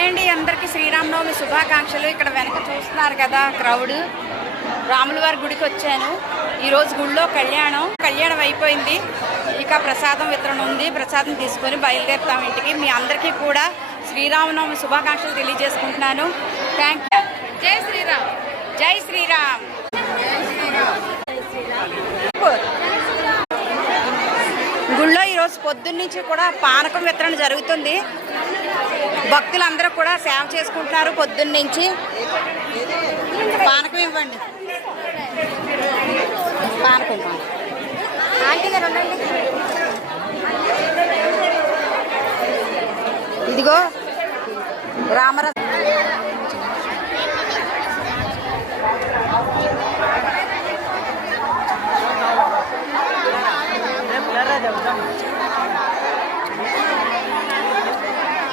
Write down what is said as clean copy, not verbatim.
Hi అండి, అందరికీ శ్రీరామనవమి శుభాకాంక్షలు. ఇక్కడ వెనక చూస్తున్నారు కదా క్రౌడ్. రాముల వారి గుడికి వచ్చాను. ఈరోజు గుడిలో కళ్యాణం అయిపోయింది. ఇక ప్రసాదం వితరణ ఉంది. ప్రసాదం తీసుకొని బయలుదేరుతాం ఇంటికి. మీ అందరికీ కూడా శ్రీరామనవమి శుభాకాంక్షలు తెలియజేసుకుంటున్నాను. Thank you. జై శ్రీరామ్. జై శ్రీరామ్. గుళ్ళో ఈరోజు పొద్దున్నుంచి కూడా పానకం వితరణ జరుగుతుంది. భక్తులందరూ కూడా సేవ చేసుకుంటున్నారు. పొద్దున్నుంచి పానకం ఇవ్వండి. పానకం ఆంటీ గారు ఉండండి. ఇదిగో రామరథ